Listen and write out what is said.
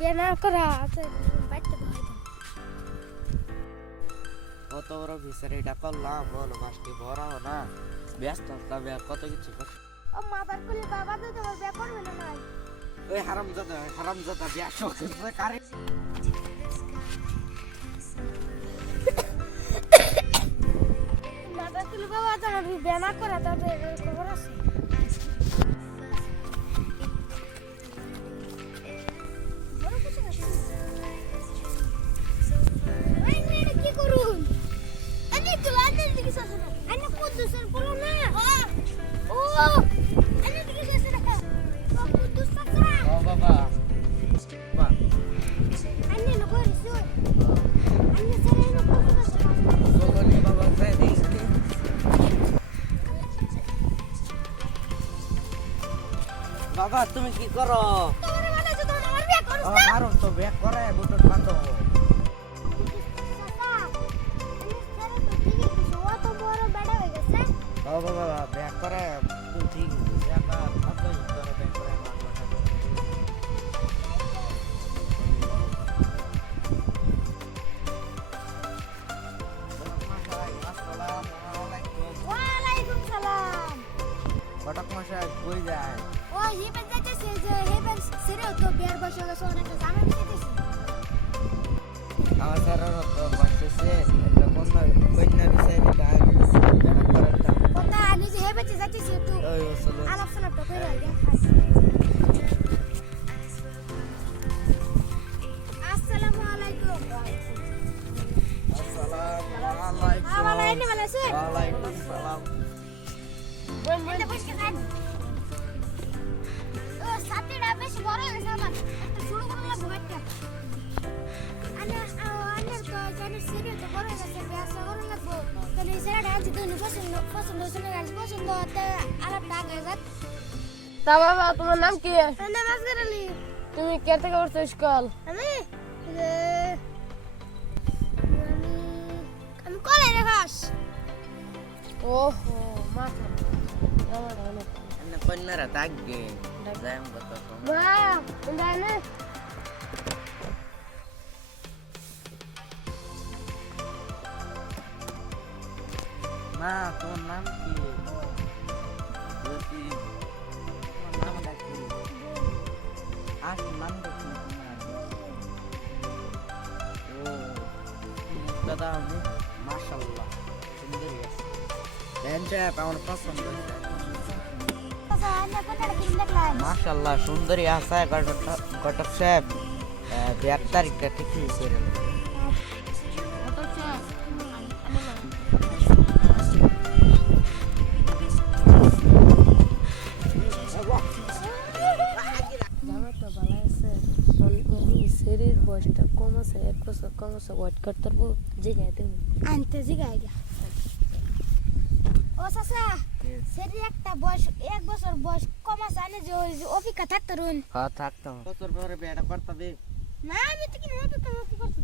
বেনা করা আছে বাইতে ভাই কত বড় ভিসারিটা করলাম বলো মাসটি ভরাও না ব্যস্ত তবে কত কিছু ও মাদার কলি বাবা তো তোমার বিয়ে করবে না নাই ওই হারামজাদা বিয়া করছে কারে মাদার কলি বাবা তো বেনা করা তাদের খবর আছে কি করুন আমি তো লাদের দিকে যাচ্ছি না আমি কুদ্দুসের বলো না ও আমি দিকে যাচ্ছি না ও কুদ্দুস চাচা ও বাবা মা আমি না করিস আমি সারে না কুদ্দুস বলি বাবা যাই দিই বাবা তুমি কি করো তোমার মানে যে তোমার আমার বিয়ে করছ ও কারণ তো বিয়ে করে বুটো বাঁধো ও বাবা বিয়ে করে তুই ঠিক একা কত করে বিয়ে করে আমার কথা ওয়ালাইকুম সালাম কটক মশাই কই যায় ও হেবেন যাইতেছে যে হেবেন সিরে তো বিয়ার বসে গেছে অনেক জামা দিতেছে আমার স্যার তো বসেছে একটা কন্যা বিষয় গান জানা করার কথা নিজে হেবেন যাইতেছে একটু ওই আসলে আলাপ তো কইরা আসসালামু আলাইকুম আসসালামু আলাইকুম আলাইকুম ভালো আছে ওয়ালাইকুম সালাম এটা বসকে খান ও সাথীটা বেশি বড় হয়ে গেছে আমার একটা শুরু করে লাগবে একটা আনার তো জানি সিরিয়াল তো বড় হয়ে গেছে ব্যবসা করে লাগবো তাহলে সেটা আজ দুই পছন্দ শুনে গাছ পছন্দ হতে আলাপ টাকা যাত তা বাবা তোমার নাম কি নাম আসগর আলী তুমি কে থেকে পড়ছো স্কুল আমি আমি কলে রেখাস ওহো মাথা আমার অনেক এনে কন্যারা থাকবে যাইম কত মা দানে মা তোমার নাম কি জ্যোতি তোমার নাম কি আর নাম দেখি তোমার ও দাদা আমি মাশাআল্লাহ সুন্দর আছে বেঞ্চে আমার পছন্দ আচ্ছা আমি আপনাদের কি দেখলাম মাশাআল্লাহ সুন্দরী আছে ঘটক সাহেব 2 তারিখটা ঠিকই করে জামাটা ভালো আছে শরীর বয়সটা কম আছে 1 বছর কম আছে ওয়েট করতে পারবো জিগাই দেবো আনতে জিগাই দিয়া ও চাচা সেটি একটা বয়স 1 বছর বয়স কম আছে আনে যে অপেক্ষা থাকতে রুন হ্যাঁ থাকতাম বছর পরে বিয়েটা করতে হবে না আমি তো কি অপেক্ষা করতে